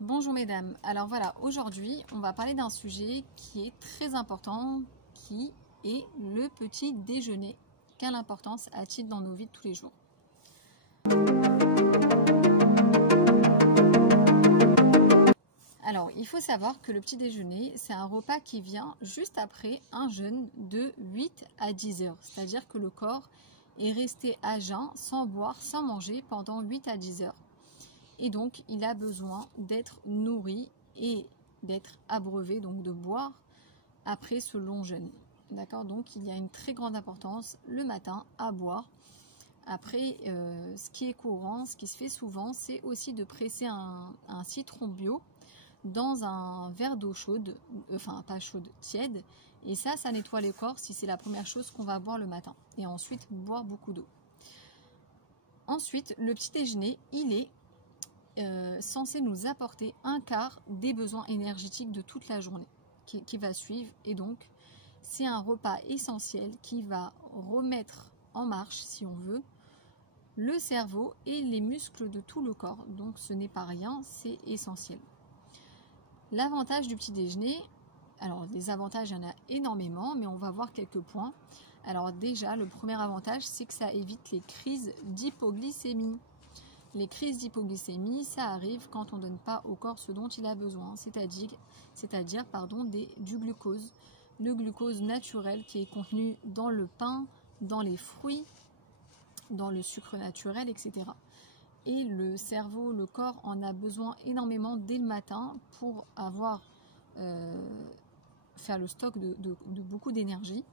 Bonjour mesdames, alors voilà, aujourd'hui on va parler d'un sujet qui est très important, qui est le petit déjeuner. Quelle importance a-t-il dans nos vies de tous les jours? Alors il faut savoir que le petit déjeuner, c'est un repas qui vient juste après un jeûne de 8 à 10 heures. C'est-à-dire que le corps est resté à jeun, sans boire, sans manger pendant 8 à 10 heures. Et donc, il a besoin d'être nourri et d'être abreuvé, donc de boire, après ce long jeûne. D'accord? Donc, il y a une très grande importance le matin à boire. Après, ce qui est courant, ce qui se fait souvent, c'est aussi de presser un citron bio dans un verre d'eau chaude, enfin pas chaude, tiède. Et ça nettoie les corps si c'est la première chose qu'on va boire le matin. Et ensuite, boire beaucoup d'eau. Ensuite, le petit déjeuner, il est censé nous apporter un quart des besoins énergétiques de toute la journée qui va suivre, et donc c'est un repas essentiel qui va remettre en marche, si on veut, le cerveau et les muscles de tout le corps. Donc ce n'est pas rien, c'est essentiel. L'avantage du petit déjeuner, alors des avantages il y en a énormément, mais on va voir quelques points. Alors déjà, le premier avantage, c'est que ça évite les crises d'hypoglycémie. Les crises d'hypoglycémie, ça arrive quand on ne donne pas au corps ce dont il a besoin, c'est-à-dire du glucose. Le glucose naturel qui est contenu dans le pain, dans les fruits, dans le sucre naturel, etc. Et le cerveau, le corps en a besoin énormément dès le matin pour faire le stock de beaucoup d'énergie.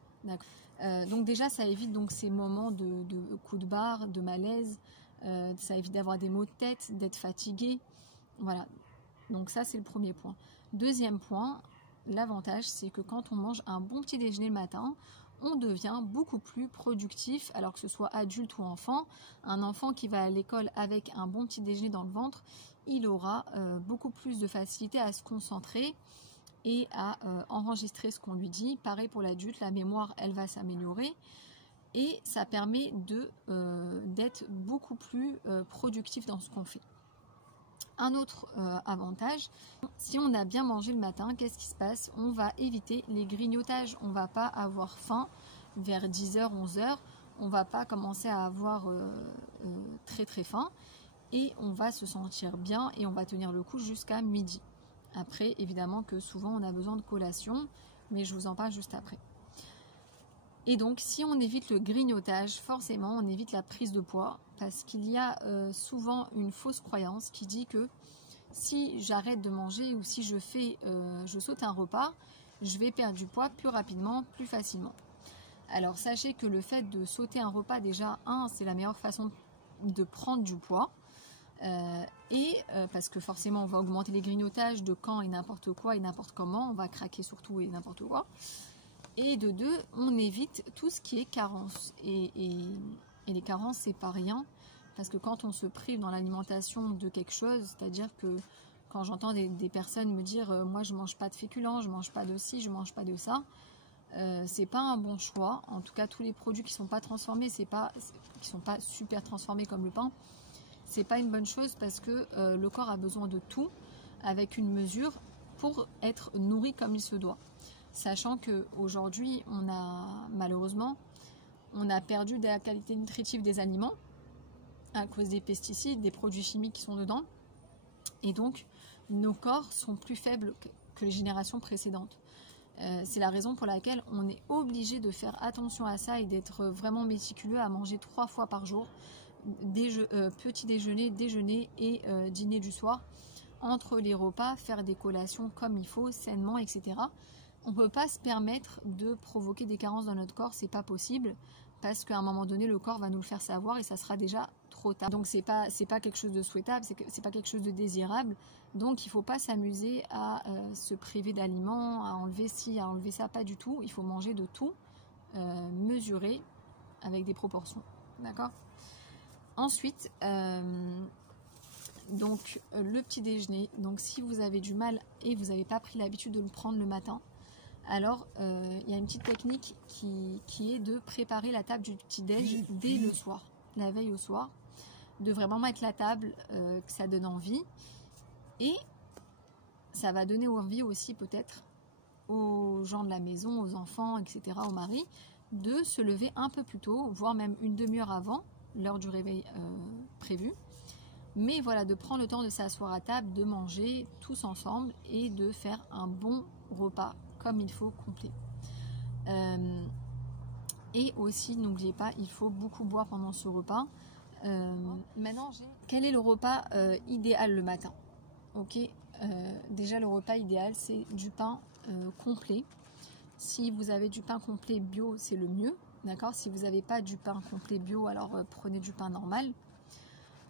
Donc déjà, ça évite donc ces moments de coups de barre, de malaise. Ça évite d'avoir des maux de tête, d'être fatigué. Voilà, donc ça c'est le premier point. Deuxième point, l'avantage c'est que quand on mange un bon petit déjeuner le matin, on devient beaucoup plus productif, alors que ce soit adulte ou enfant. Un enfant qui va à l'école avec un bon petit déjeuner dans le ventre, il aura beaucoup plus de facilité à se concentrer et à enregistrer ce qu'on lui dit. Pareil pour l'adulte, la mémoire elle va s'améliorer. Et ça permet d'être beaucoup plus productif dans ce qu'on fait. Un autre avantage, si on a bien mangé le matin, qu'est-ce qui se passe? On va éviter les grignotages. On ne va pas avoir faim vers 10h, 11h. On ne va pas commencer à avoir très très faim. Et on va se sentir bien et on va tenir le coup jusqu'à midi. Après, évidemment que souvent on a besoin de collation, mais je vous en parle juste après. Et donc, si on évite le grignotage, forcément, on évite la prise de poids, parce qu'il y a souvent une fausse croyance qui dit que si j'arrête de manger ou si je saute un repas, je vais perdre du poids plus rapidement, plus facilement. Alors, sachez que le fait de sauter un repas, déjà, c'est la meilleure façon de prendre du poids. Parce que forcément, on va augmenter les grignotages de quand et n'importe quoi et n'importe comment, on va craquer surtout et n'importe quoi. Et de deux, on évite tout ce qui est carence. Et les carences, c'est pas rien. Parce que quand on se prive dans l'alimentation de quelque chose, c'est-à-dire que quand j'entends des personnes me dire moi je mange pas de féculents, je mange pas de ci, je mange pas de ça, c'est pas un bon choix. En tout cas, tous les produits qui sont pas transformés, qui sont pas super transformés comme le pain, c'est pas une bonne chose parce que le corps a besoin de tout avec une mesure pour être nourri comme il se doit. Sachant qu'aujourd'hui, malheureusement, on a perdu de la qualité nutritive des aliments à cause des pesticides, des produits chimiques qui sont dedans. Et donc, nos corps sont plus faibles que les générations précédentes. C'est la raison pour laquelle on est obligé de faire attention à ça et d'être vraiment méticuleux à manger 3 fois par jour, petit déjeuner, déjeuner et dîner du soir. Entre les repas, faire des collations comme il faut, sainement, etc. On ne peut pas se permettre de provoquer des carences dans notre corps, c'est pas possible, parce qu'à un moment donné, le corps va nous le faire savoir et ça sera déjà trop tard. Donc c'est pas quelque chose de souhaitable, c'est pas quelque chose de désirable. Donc il ne faut pas s'amuser à se priver d'aliments, à enlever ci, à enlever ça, pas du tout. Il faut manger de tout, mesurer avec des proportions. D'accord ? Ensuite, donc le petit déjeuner. Donc si vous avez du mal et vous n'avez pas pris l'habitude de le prendre le matin, alors il y a une petite technique qui est de préparer la table du petit-déj dès le soir, la veille au soir, de vraiment mettre la table, que ça donne envie. Et ça va donner envie aussi peut-être aux gens de la maison, aux enfants, etc., au mari, de se lever un peu plus tôt, voire même une demi-heure avant l'heure du réveil prévu. Mais voilà, de prendre le temps de s'asseoir à table, de manger tous ensemble et de faire un bon repas comme il faut, complet. Et aussi, n'oubliez pas, il faut beaucoup boire pendant ce repas. Maintenant, quel est le repas idéal le matin? Ok, déjà le repas idéal, c'est du pain complet. Si vous avez du pain complet bio, c'est le mieux. D'accord? Si vous n'avez pas du pain complet bio, alors prenez du pain normal.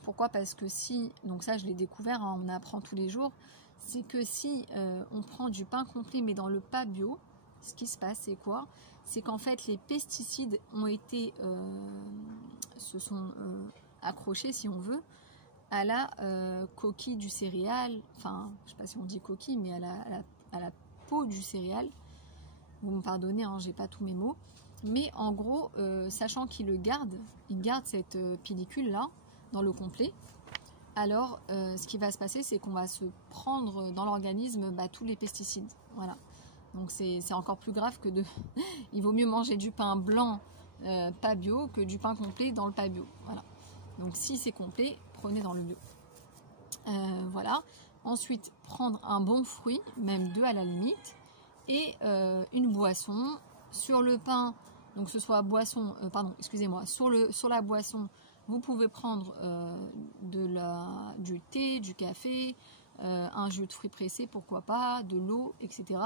Pourquoi? Parce que si, donc ça je l'ai découvert, hein, on apprend tous les jours, c'est que si on prend du pain complet mais dans le pas bio, ce qui se passe c'est quoi? C'est qu'en fait les pesticides ont été, se sont accrochés si on veut, à la coquille du céréal, enfin je ne sais pas si on dit coquille, mais à la peau du céréal. Vous me pardonnez, hein, j'ai pas tous mes mots. Mais en gros, sachant qu'il garde cette pellicule là dans le complet, alors ce qui va se passer, c'est qu'on va se prendre dans l'organisme tous les pesticides. Voilà. Donc c'est encore plus grave que de... Il vaut mieux manger du pain blanc pas bio que du pain complet dans le pas bio. Voilà. Donc si c'est complet, prenez dans le bio. Voilà. Ensuite, prendre un bon fruit, même 2 à la limite, et une boisson. Sur le pain, donc ce soit boisson, sur la boisson, vous pouvez prendre du thé, du café, un jus de fruits pressés, pourquoi pas, de l'eau, etc.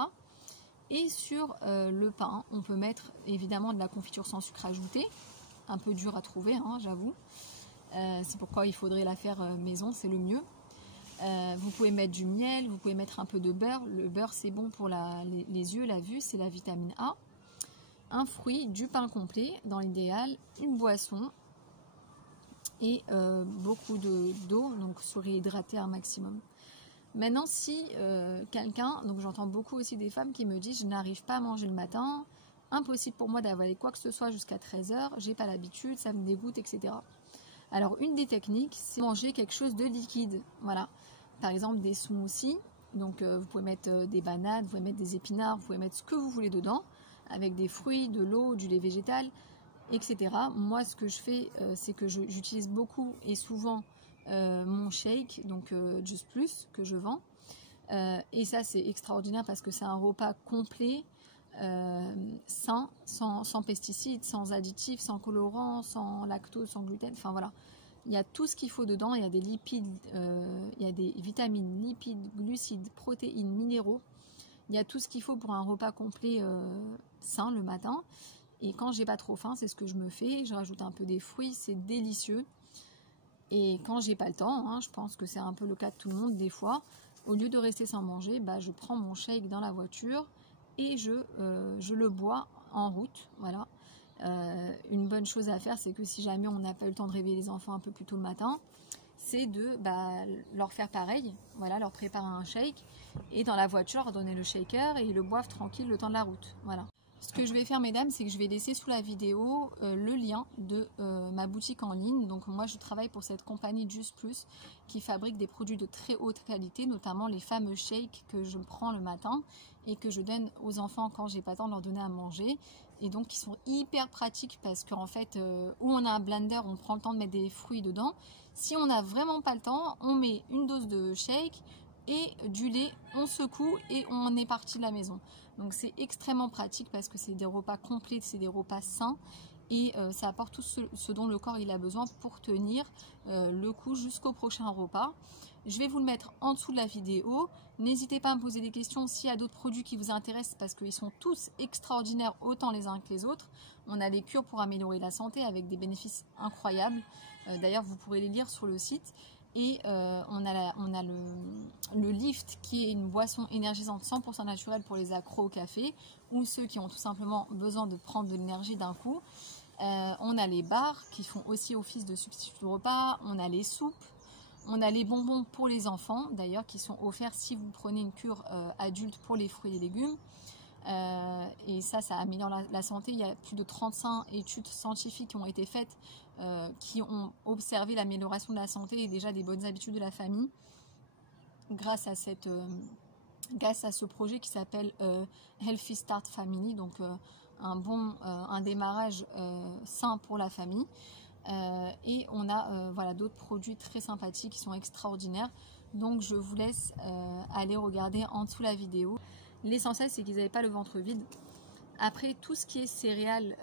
Et sur le pain, on peut mettre évidemment de la confiture sans sucre ajouté, un peu dur à trouver, hein, j'avoue. C'est pourquoi il faudrait la faire maison, c'est le mieux. Vous pouvez mettre du miel, vous pouvez mettre un peu de beurre. Le beurre, c'est bon pour les yeux, la vue, c'est la vitamine A. Un fruit, du pain complet dans l'idéal, une boisson et beaucoup d'eau, donc se réhydrater un maximum. Maintenant, si quelqu'un, donc j'entends beaucoup aussi des femmes qui me disent je n'arrive pas à manger le matin, impossible pour moi d'avaler quoi que ce soit jusqu'à 13h, j'ai pas l'habitude, ça me dégoûte, etc. Alors une des techniques, c'est manger quelque chose de liquide, voilà. Par exemple des smoothies, donc vous pouvez mettre des bananes, vous pouvez mettre des épinards, vous pouvez mettre ce que vous voulez dedans, avec des fruits, de l'eau, du lait végétal, etc. Moi ce que je fais, c'est que j'utilise beaucoup et souvent mon shake, donc Just Plus, que je vends. Et ça c'est extraordinaire parce que c'est un repas complet, sain, sans pesticides, sans additifs, sans colorants, sans lactose, sans gluten, enfin voilà. Il y a tout ce qu'il faut dedans, il y a des lipides, il y a des vitamines, lipides, glucides, protéines, minéraux. Il y a tout ce qu'il faut pour un repas complet sain le matin. Et quand j'ai pas trop faim, c'est ce que je me fais. Je rajoute un peu des fruits, c'est délicieux. Et quand j'ai pas le temps, hein, je pense que c'est un peu le cas de tout le monde des fois, au lieu de rester sans manger, je prends mon shake dans la voiture et je le bois en route. Voilà. Une bonne chose à faire, c'est que si jamais on n'a pas eu le temps de réveiller les enfants un peu plus tôt le matin, c'est de leur faire pareil, voilà, leur préparer un shake et dans la voiture leur donner le shaker et ils le boivent tranquille le temps de la route. Voilà. Ce que je vais faire, mesdames, c'est que je vais laisser sous la vidéo le lien de ma boutique en ligne. Donc moi je travaille pour cette compagnie Just Plus qui fabrique des produits de très haute qualité, notamment les fameux shakes que je prends le matin et que je donne aux enfants quand j'ai pas le temps de leur donner à manger. Et donc qui sont hyper pratiques parce qu'en fait où on a un blender, on prend le temps de mettre des fruits dedans. Si on n'a vraiment pas le temps, on met une dose de shake et du lait, on secoue et on est parti de la maison. Donc c'est extrêmement pratique parce que c'est des repas complets, c'est des repas sains et ça apporte tout ce dont le corps il a besoin pour tenir le coup jusqu'au prochain repas. Je vais vous le mettre en dessous de la vidéo. N'hésitez pas à me poser des questions s'il y a d'autres produits qui vous intéressent parce qu'ils sont tous extraordinaires autant les uns que les autres. On a des cures pour améliorer la santé avec des bénéfices incroyables. D'ailleurs, vous pourrez les lire sur le site. Et on a le Lift qui est une boisson énergisante 100% naturelle pour les accros au café ou ceux qui ont tout simplement besoin de prendre de l'énergie d'un coup. On a les bars qui font aussi office de substitut de repas. On a les soupes. On a les bonbons pour les enfants d'ailleurs qui sont offerts si vous prenez une cure adulte pour les fruits et légumes. Et ça améliore la santé. Il y a plus de 35 études scientifiques qui ont été faites qui ont observé l'amélioration de la santé et déjà des bonnes habitudes de la famille grâce à cette grâce à ce projet qui s'appelle Healthy Start Family, donc un démarrage sain pour la famille. Et on a voilà, d'autres produits très sympathiques qui sont extraordinaires. Donc je vous laisse aller regarder en dessous la vidéo. L'essentiel, c'est qu'ils n'avaient pas le ventre vide. Après, tout ce qui est céréales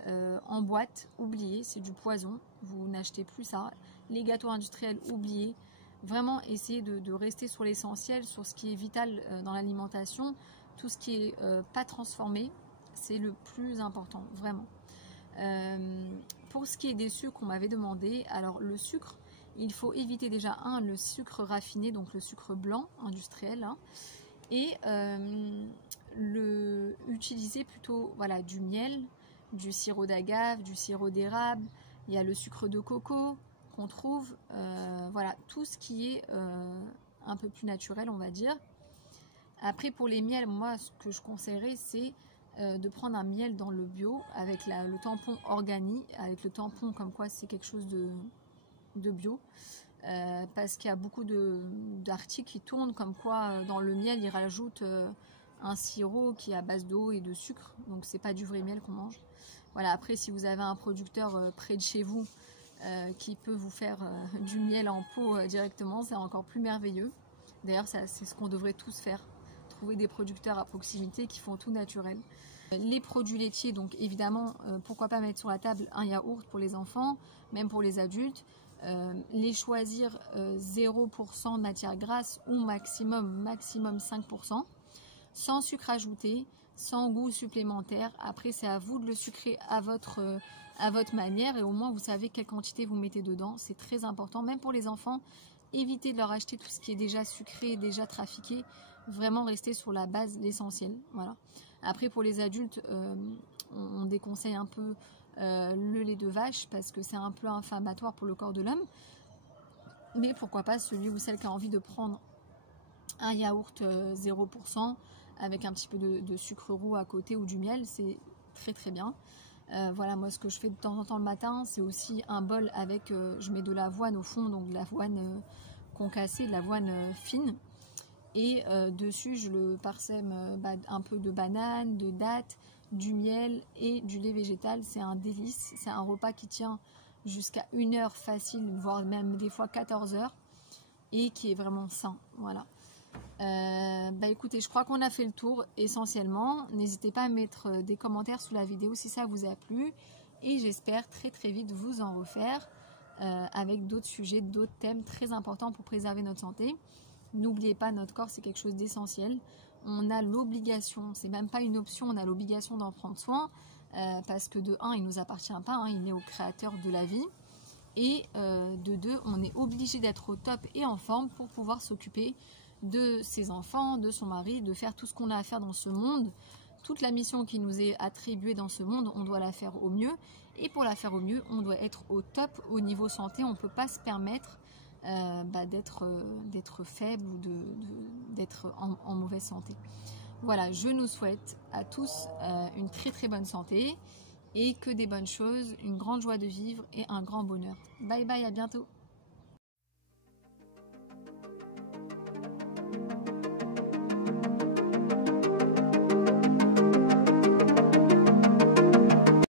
en boîte, oubliez, c'est du poison. Vous n'achetez plus ça. Les gâteaux industriels, oubliez. Vraiment, essayez de rester sur l'essentiel, sur ce qui est vital dans l'alimentation. Tout ce qui est pas transformé, c'est le plus important, vraiment. Pour ce qui est des sucres, on m'avait demandé. Alors, le sucre, il faut éviter déjà, le sucre raffiné, donc le sucre blanc industriel, hein, et utiliser plutôt voilà, du miel, du sirop d'agave, du sirop d'érable. Il y a le sucre de coco qu'on trouve, voilà, tout ce qui est un peu plus naturel, on va dire. Après, pour les miels, moi, ce que je conseillerais, c'est de prendre un miel dans le bio avec le tampon organique, avec le tampon comme quoi c'est quelque chose de bio, parce qu'il y a beaucoup d'articles qui tournent comme quoi dans le miel ils rajoutent un sirop qui est à base d'eau et de sucre, donc c'est pas du vrai miel qu'on mange. Voilà, après si vous avez un producteur près de chez vous qui peut vous faire du miel en pot directement, c'est encore plus merveilleux. D'ailleurs c'est ce qu'on devrait tous faire, trouver des producteurs à proximité qui font tout naturel. Les produits laitiers, donc évidemment, pourquoi pas mettre sur la table un yaourt pour les enfants, même pour les adultes. Les choisir 0% de matière grasse ou maximum 5%, sans sucre ajouté, sans goût supplémentaire. Après, c'est à vous de le sucrer à votre manière et au moins vous savez quelle quantité vous mettez dedans. C'est très important, même pour les enfants. Évitez de leur acheter tout ce qui est déjà sucré, déjà trafiqué. Vraiment rester sur la base, l'essentiel. Voilà. Après, pour les adultes, on déconseille un peu le lait de vache parce que c'est un peu inflammatoire pour le corps de l'homme. Mais pourquoi pas celui ou celle qui a envie de prendre un yaourt 0% avec un petit peu de sucre roux à côté ou du miel, c'est très très bien. Voilà, moi ce que je fais de temps en temps le matin, c'est aussi un bol avec, je mets de l'avoine au fond, donc de l'avoine concassée, de l'avoine fine. Et dessus, je le parsème un peu de banane, de dattes, du miel et du lait végétal. C'est un délice. C'est un repas qui tient jusqu'à 1 heure facile, voire même des fois 14 heures. Et qui est vraiment sain. Voilà. Écoutez, je crois qu'on a fait le tour essentiellement. N'hésitez pas à mettre des commentaires sous la vidéo si ça vous a plu. Et j'espère très très vite vous en refaire avec d'autres sujets, d'autres thèmes très importants pour préserver notre santé. N'oubliez pas, notre corps, c'est quelque chose d'essentiel. On a l'obligation, c'est même pas une option, on a l'obligation d'en prendre soin parce que de 1, il ne nous appartient pas, il est au créateur de la vie. Et de 2, on est obligé d'être au top et en forme pour pouvoir s'occuper de ses enfants, de son mari, de faire tout ce qu'on a à faire dans ce monde. Toute la mission qui nous est attribuée dans ce monde, on doit la faire au mieux. Et pour la faire au mieux, on doit être au top au niveau santé. On ne peut pas se permettre d'être faible ou d'être en mauvaise santé. Voilà, je nous souhaite à tous une très très bonne santé et que des bonnes choses, une grande joie de vivre et un grand bonheur. Bye bye, à bientôt.